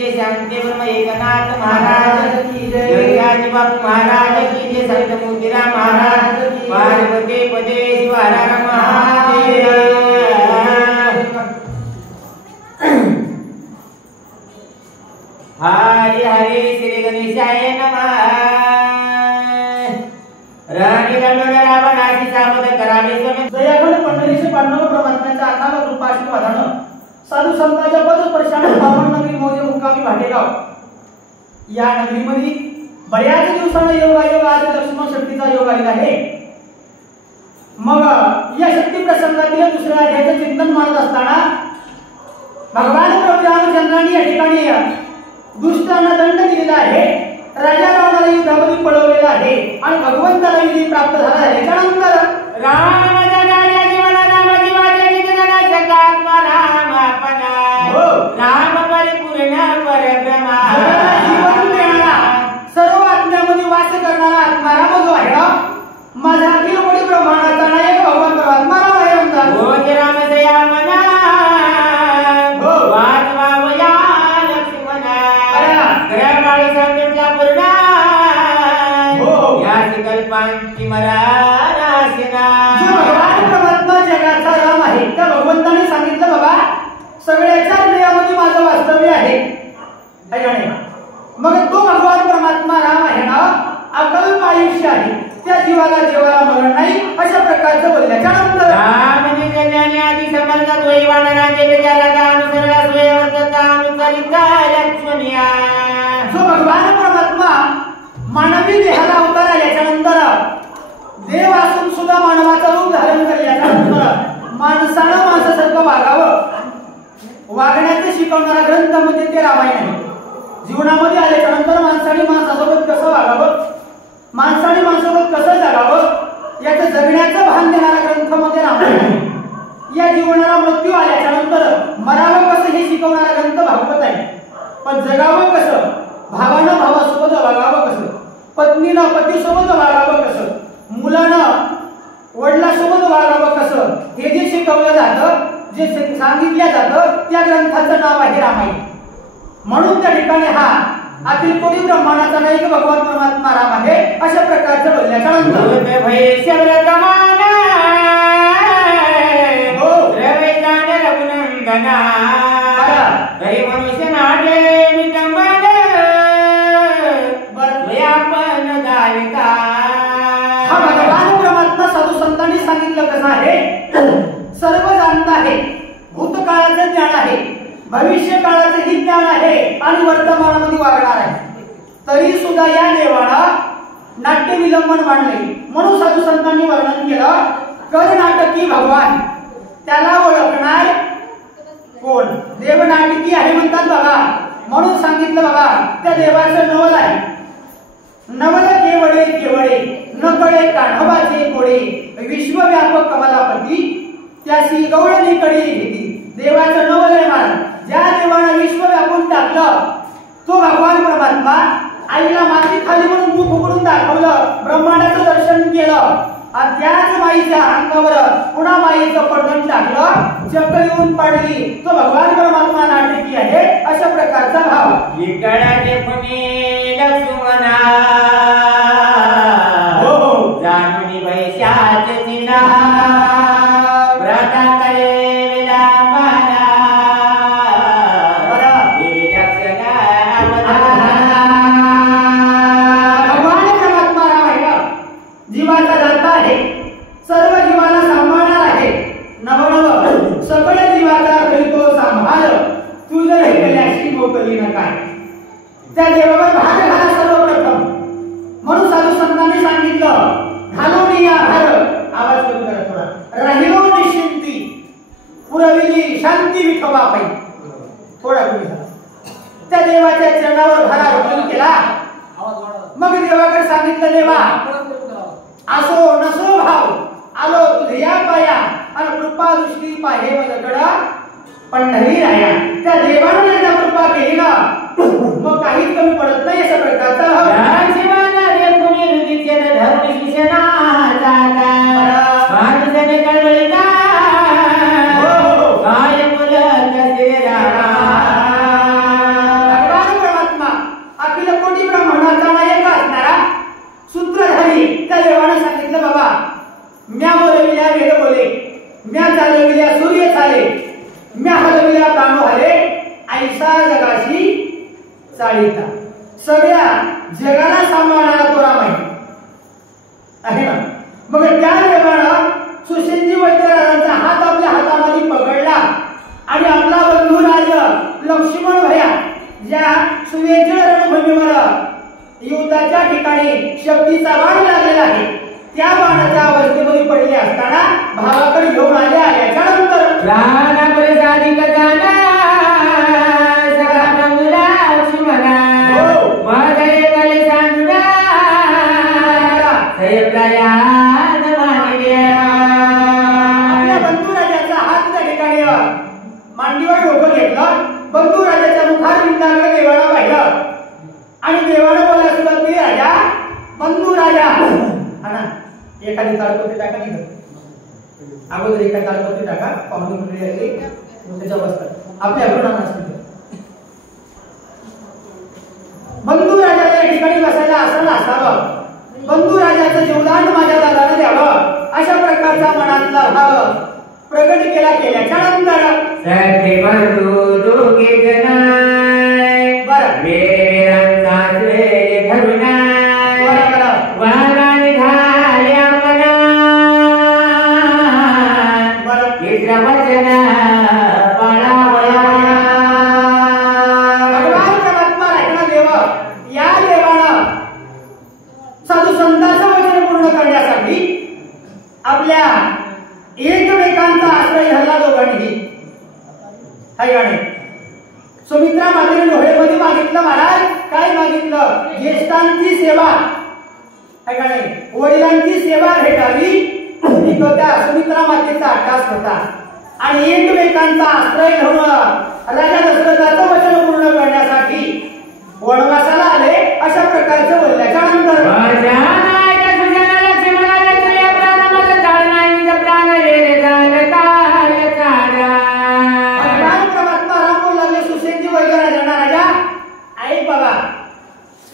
जय, शांती ब्रह्म एकनाथ महाराज की जय, गंगाजी बापू महाराज की जय, संत मोतीराम महाराज की जय, पार्वती पदे शिव हर हर महादेव। हरे हरे श्री गणेशाय नमः। राणी रंगोळ्या रावणाची सावध करावे सोने, दयागण पंढरीचे पांडव परमात्म्याच्या अथांग कृपाशीर्वादानं साधू संतांच्या पदस्पर्शाने पावन नगरी मौजे मुक्कामी भाटेगाव या नगरीमध्ये बऱ्याच दिवसांना योगायोग आज लक्ष्मण शक्तीचा योग आलेला आहे। मग या शक्ती प्रसंगातील दुसऱ्या अध्यायाचे चिंतन मानत असताना भगवान प्रभू रामचंद्रांनी या ठिकाणी दुष्टांना दंड दिलेला आहे, राजा रावणाला युद्धामध्ये पळवलेला आहे आणि भगवंताला विजय प्राप्त झाला आहे। त्यानंतर राम जगाच्या जीवना राम जीवाच्या जीवना जगात्मा राम आपला, राम परिपूर्ण परब्रह्मा, जीवन देणारा सर्व आत्म्यामध्ये वास करणारा आत्मा राम जो आहे ना, माझा अखिल कोटी ब्रह्मांडाचा नायक भगवान परमात्मा राम आहे म्हणतात। हो जे राम दया मना, हो वाजवावया लक्ष्मणा, ग्रहमाळी संकटला पूर्णा, हो या कल्पांची मरारासेना। जो भगवान परमात्मा जगाचा राम आहे त्या भगवंताने सांगितलं बाबा सगळ्याच्या हृदयामध्ये माझं वास्तव्य आहे, है का नाही? मग तो भगवान परमात्मा राम आहे ना, अकल्प आयुष्य आहे, त्या जीवाला देवाला मरण नाही अशा प्रकारचं बोलल्याच्या नंतर राम निजज्ञानी आदि समर्थ द्वैवान राज्य विचाराचा अनुसरला स्वयंवंतता अनुसरिता लक्ष्मणिया। जो भगवान परमात्मा मानवी देहाला अवतार आल्याच्या नंतर देव असून सुद्धा मानवाचं रूप धारण केल्याच्या नंतर माणसानं माणसासारखं वागावं, वागण्याचं शिकवणारा ग्रंथ म्हणजे ते रामायण आहे। जीवनामध्ये आल्याच्या नंतर माणसाने माणसासोबत कसं वागावं, माणसाने माणसासोबत कसं जगावं याचं जगण्याचं भान देणारा ग्रंथ मध्ये रामायण आहे। या जीवनाला मृत्यू आल्याच्या नंतर मरावं कसं हे शिकवणारा ग्रंथ भागवत आहे। पण जगावं कसं, भावानं भावासोबत वागावं कसं, पत्नीनं पतीसोबत वागावं कसं, मुलानं वडिलांसोबत वागावं कसं, हे जे शिकवलं जातं, जे सांगितलं जातं त्या ग्रंथाचं नाव आहे रामायण। म्हणून त्या ठिकाणी हा अखिल कोटी ब्रह्मांडाचा नायक भगवान परमात्मा राम आहे अशा प्रकारचं बोलल्याच्या नंतर मनुष्य नाटे विटंबन बरयापन दायका। हा भगवान परमात्मा साधू संतांनी सांगितलं कसं आहे, सर्व जाणत आहे, भूतकाळाचं ज्ञान आहे, भविष्य काळाचं ही ज्ञान आहे आणि वर्तमानामध्ये वागणार आहे, तरी सुद्धा या देवाला नाट्य विलंबन मांडले। म्हणून साधू संतांनी वर्णन केलं, कर नाटकी भगवान त्याला ओळखणार कोण, देव नाटकी आहे म्हणतात बघा। म्हणून सांगितलं बघा त्या देवाचं नवल आहे, नवल केवळे केवळे न कळे काढवाचे कोडे, विश्वव्यापक कमलापती त्यासी गवळणी कडी घेती। देवाचं नवल आहे महाराज, ज्या देवानं विश्व व्यापून टाकलं तो भगवान परमात्मा आईला माती खाली म्हणून मुख उघडून दाखवलं, ब्रह्मांडाचं दर्शन केलं आणि त्याच माईच्या अंगावर पुन्हा माईचं पडदण टाकलं, चक्कर येऊन पडली, तो भगवान परमात्मा नाटकी आहे अशा प्रकारचा भाव। विकळाचे पुणे लक्ष्मणा, हो जाणून भैशाच तिला व्रता करे विलापना, भगवान परमात्मा राम आहे, जीवाचा दाता आहे, सर्व जीवाला सांभाळणार आहे, नवनव सकळ जीवाचा करीतो सांभाळ, तू जर हे केल्याशी मोकली न काय। त्या देवावर भार घाला सर्वप्रथम। म्हणून साधू संतांनी सांगितलं, घालून या भार, आवाज कमी करा थोडा, राहिलो निश्चिंती पुरविली शांती विठोबा पाई, थोडा कमी करा। त्या देवाच्या चरणावर भार अर्पण केला, मग देवाकडे सांगितलं, देवा असो नसो भाव आलो तुझ्या पाया आणि कृपा दृष्टी पाहे माझ्याकडं पंढरी राया। त्या देवाने एकदा कृपा केली ना मग काहीच कमी पडत नाही अशा प्रकारचा भाव। शिवाना रे कुणी हृदीचे धरून शिशना जाता, माणसाने कळवली का काय मुलं कसे राहा। चालिता जगाशी चालिता, सगळ्या जगाला सांभाळणारा तो राम आहे ना. मग त्या देवानं सुशेंजी वैद्यराजांचा हात आपल्या हातामध्ये पकडला आणि आपला बंधू राज लक्ष्मण भया ज्या सुवेजळ रणभूमीवर युद्धाच्या ठिकाणी शक्तीचा बाण लागलेला आहे त्या बाणाच्या अवस्थेमध्ये पडले असताना भावाकडे घेऊन आले. आल्याच्या नंतर बंधुराजाचा हात त्या ठिकाणी मांडीवर डोकं घेतलं. बंधुराजाच्या मुखार बिंदाकडे देवाला पाहिलं आणि देवाला बोलायला सुरुवात केली. राजा, बंधुराजा, हा एखादी ताडपत्री टाका नाही अगोदर एखादी ताडपत्री टाका. पाहुणे मंडळी आली त्याच्या बसतात आपल्या अग्रणांना असते. बंधुराजाच्या ठिकाणी बसायला असं असावं, बंधुराजाचं जीवदान माझ्या दादाने द्यावं अशा प्रकारचा मनातला भाव प्रगट केल्याच्या नंतर साधू संतांचं वचन पूर्ण करण्यासाठी आपल्या एकमेकांचा आश्रय घ्यायला दोघांनी सुमित्रा मातेने डोळ्यामध्ये मागितलं. महाराज काय मागितलं? ज्येष्ठांची सेवा, वडिलांची सेवा भेटावी त्या सुमित्रा मातेचा आकाश होता आणि एकमेकांचा आश्रय घेऊन राजा दशरथाचं वचन पूर्ण करण्यासाठी वनवासाला आले अशा प्रकारचं बोलल्याच्या नंतर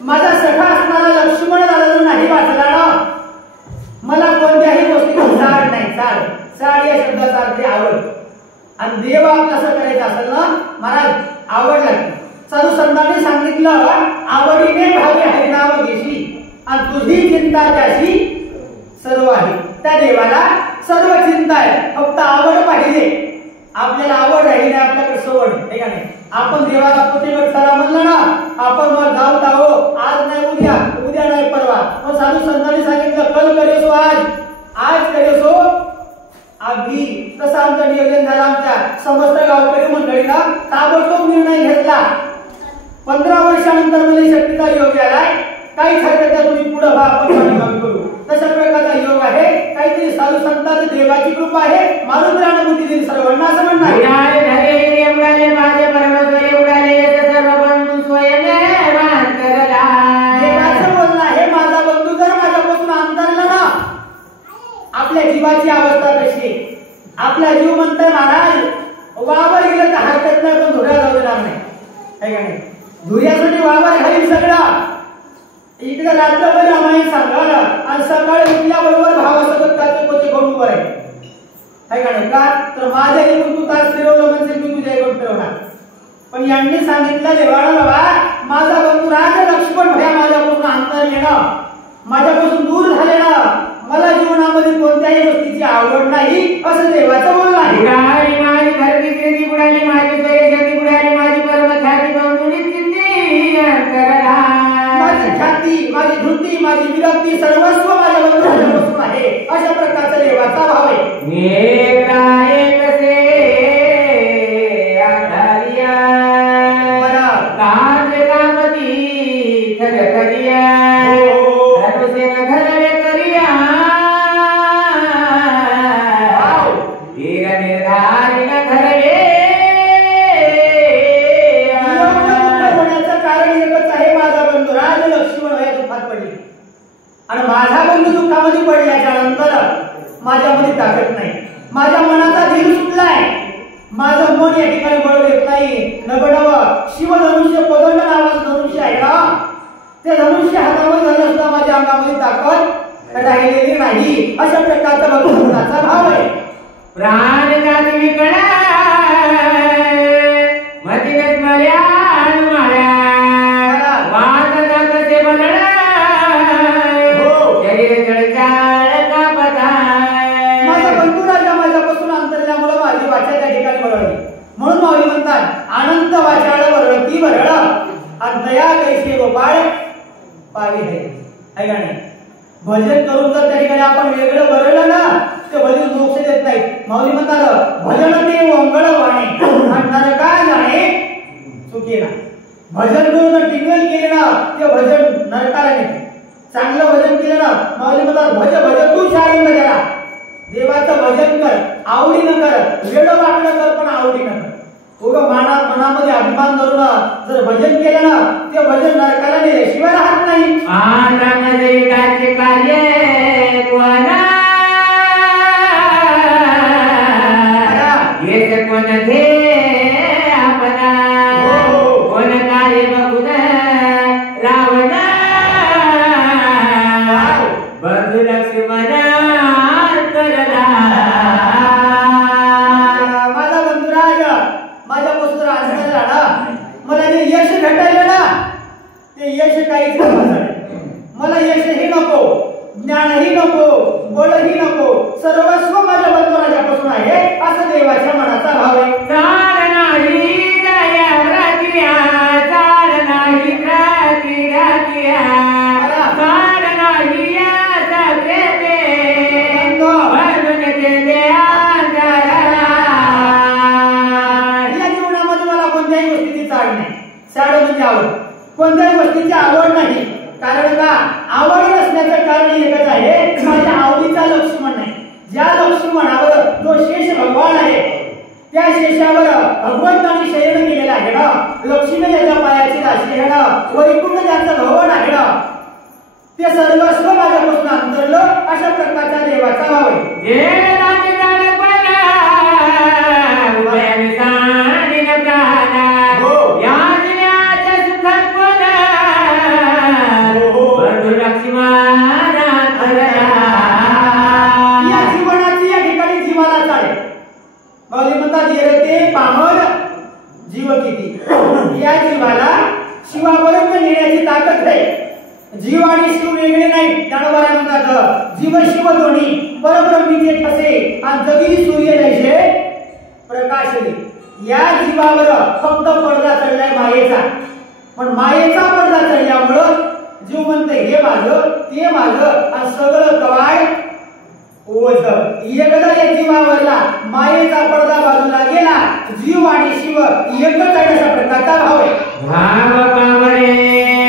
माझा सखा असणारा लक्ष्मण दादा नाही वाचला ना, मला कोणत्याही गोष्टीची चाड नाही. चाड या शब्दाचा अर्थ आवड आणि देव आपला असं करायचं असेल ना महाराज आवड लागते. साधू संतांनी सांगितलं आवडीने भावे हरिनाम घेशी आणि तुझी चिंता त्याशी सर्व आहे. त्या देवाला सर्व चिंता आहे, फक्त आवड पाहिजे. आपल्याला आवड राहिली नाही आपल्याकडे सवड आहे का नाही. आपण देवाला पुतेगड चला म्हणलं ना आपण मग जाऊत आहो, आज नाही उद्या, उद्या नाही परवा. पण साधू संतांनी सांगितलं कल करेसो आज करेसो अगदी. तसं आमचं नियोजन झालं. आमच्या समस्त गावकरी मंडळीला ताबडतोब निर्णय घेतला. 15 वर्षानंतर मला शक्तीचा योग आलाय. काही हरकत तुम्ही पुढे व्हा, आपण करू. तशा प्रकारचा योग आहे. काहीतरी साधू संतांची देवाची कृपा आहे. मारुती अनुभूती दिली सर्वांना असं म्हणणं देवाचं बोलणं आहे. माझा बंधू जर माझ्यापासून अंतरला ना आपल्या जीवाची अवस्था कशी. आपला जीव म्हणतोय महाराज वावर गेलं तर हरकत नाही पण धुऱ्या जाऊ देणार नाही. धुऱ्यासाठी वावर घालील सगळं. इकडे रात्रभर रामायण सांगायला आणि सकाळी उठल्याबरोबर भावासोबत काचे पोते करून उभं आहे का. तर माझ्या इकडून तू तास फिरवलं म्हणजे मी तुझ्या इकडून फिरवणार. पण यांनी सांगितलं देवाला बाबा माझा बंधू राज लक्ष्मण भया माझ्यापासून अंतरले ना, माझ्यापासून दूर झाले ना, मला जीवनामध्ये कोणत्याही गोष्टीची आवड नाही असं देवाचं बोलणं आहे. माझी घरची बुडाली, माझी पैशाची बुडाली, माझी परमख्याती माझी ख्याती, माझी धृती, माझी विरक्ती सर्वस्व माझ्या बंधूपासून आहे अशा प्रकारचा देवाचा भाव आहे. आणि माझा बंधू दुःखामध्ये पडल्याच्या नंतर माझ्यामध्ये ताकद नाही. माझ्या मनाचा धीर सुटलाय. माझं मन या ठिकाणी बळ येत नाही. नवनव शिवधनुष्य पदंड नावाचं धनुष्य आहे ना, ते धनुष्य हातावर झालं सुद्धा माझ्या अंगामध्ये ताकद राहिलेली नाही अशा प्रकारचा भगवंताचा भाव आहे. प्राण जाती विकळा मतिगत मर्या माळ्या वादना कसे बनला शरीर जळजाळ का बदाय माझा बंधू राजा माझ्यापासून अंतरल्यामुळे माझी वाचा त्या ठिकाणी वरळली म्हणून माऊली म्हणतात अनंत वाचाळ वरळती वरळ आणि दया कैसे गोपाळ पावी आहे का नाही भजन करून जर त्या ठिकाणी आपण वेगळं वरळलं ना ते भजन मोक्ष देत नाही माऊली म्हणतात भजन ते ओंगळ वाणे आणि नरका जाणे चुकेना भजन करून टिंगल केले ना ते भजन नरकाला नेते चांगलं भजन केलं ना माऊली म्हणतात भज भज तू शारंग जरा देवाचं भजन कर आवडीनं कर वेडं वाकडं कर पण आवडीनं कर उगं मनामध्ये अभिमान धरून जर भजन केलं ना ते भजन नरकाला नेल्याशिवाय राहत नाही आता माझे कार्य येत कोण घे आपणा कोण कार्य बघून रावण बंधू लक्ष्मण करला माझा बंधुराज माझ्यापासून आनंद झाला मला जे यश भेटायला ना ते यश काहीच मला यशही नको ज्ञानही नको बळही नको सर्वस्व माझ्या बंधुराजापासून आहे असं देवाच्या मनाचा भाव आहे चार नाही दया राखिया चार नाही राखी राखिया चार नाही याचा प्रेमे भरून केले या जीवनामध्ये मला कोणत्याही गोष्टीची चाड नाही चाड म्हणजे आवड कोणत्याही गोष्टीची आवड नाही कारण का आवड नसण्याचं कारण एकच आहे माझ्या आवडीचा लक्ष्मण नाही ज्या लक्ष्मणावर जो शेष भगवान आहे त्या शेषावर भगवंतांनी शयन केलेला आहे ना लक्ष्मी ज्याच्या पायाची राशी आहे ना वैकुंठ ज्याचं भवन आहे ना ते सर्वस्व माझ्यापासून अंतरलं अशा प्रकारचा देवाचा भाव आहे या जीवाला शिवापर्यंत नेण्याची ताकद आहे जीव आणि शिव वेगळे नाही ज्ञानोबाला म्हणतात जीव शिव दोन्ही परब्रह्मीचे ठसे आणि जगी सूर्य जैसे प्रकाशले या जीवावर फक्त पडदा चढलाय मायेचा पण मायेचा पडदा चढल्यामुळं जीव म्हणते हे माझं ते माझं आणि सगळं कवाय ओझ एकदा या जीवावरला मायेचा पडदा बाजूला गेला जीव आणि शिव एकच आहे अशा प्रकारचा भाव आहे भाव पावरे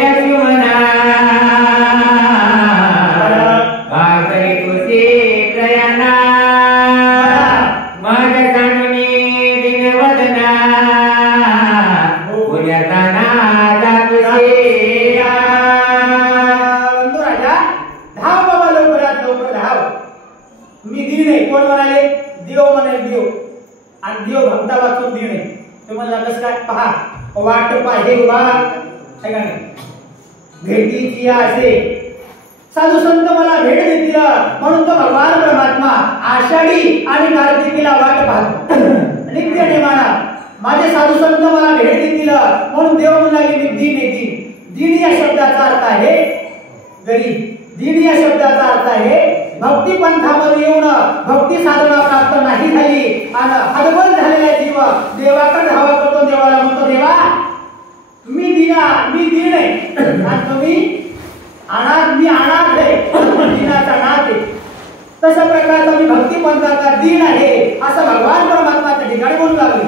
लक्ष्मणा काकरी तुझे प्रयाणा माझ्या जाणूनी दिनवदना पुण्याताना जातुसे बंधू राजा धाव बाबा लवकरात लवकर धाव मी दीन आहे कोण म्हणाले देव म्हणे देव आणि देव भक्ता वाचून दीन आहे तुम्हाला कसं काय पहा वाट पाहे उभा आहे का नाही भेटीची असे साधू संत मला भेट देतील म्हणून तो भगवान परमात्मा आषाढी आणि कार्तिकीला वाट पाहतो नित्य नेमाना माझे साधू संत मला भेट देतील म्हणून देव म्हणला की मी दीन आहे दीन या शब्दाचा अर्थ आहे गरीब दीन या शब्दाचा अर्थ आहे भक्ती पंथामध्ये येऊन भक्ती साधना प्राप्त नाही झाली आणि हतबल झालेला जीव देवाकडे धावा करतो देवाला म्हणतो देवा मी दीन आहे आणि तुम्ही मी अनाथ आहे दिनाचा नाथ आहे तशा प्रकारचा मी भक्ती पंथाचा दीन आहे असं भगवान परमात्माच्या ठिकाणी बोलू लागले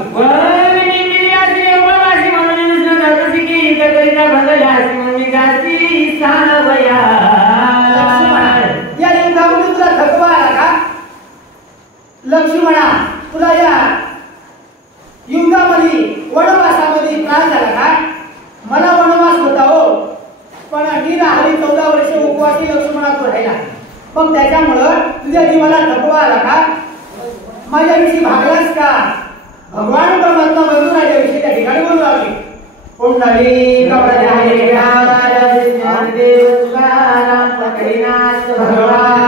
या युद्धामध्ये तुला थकवा आला का लक्ष्मणा तुला या युद्धामध्ये वनवासामध्ये त्रास झाला का मला वनवास होता हो पण निराहारी 14 वर्ष उपवासी लक्ष्मणा तू राहिला मग त्याच्यामुळं तुझ्या जीवाला थकवा आला का माझ्याविषयी भागलास का भगवान परमात्मा बंधुराजाविषयी त्या ठिकाणी बोलू लागले कुंडली कवचाले देव तुकाराम भगवान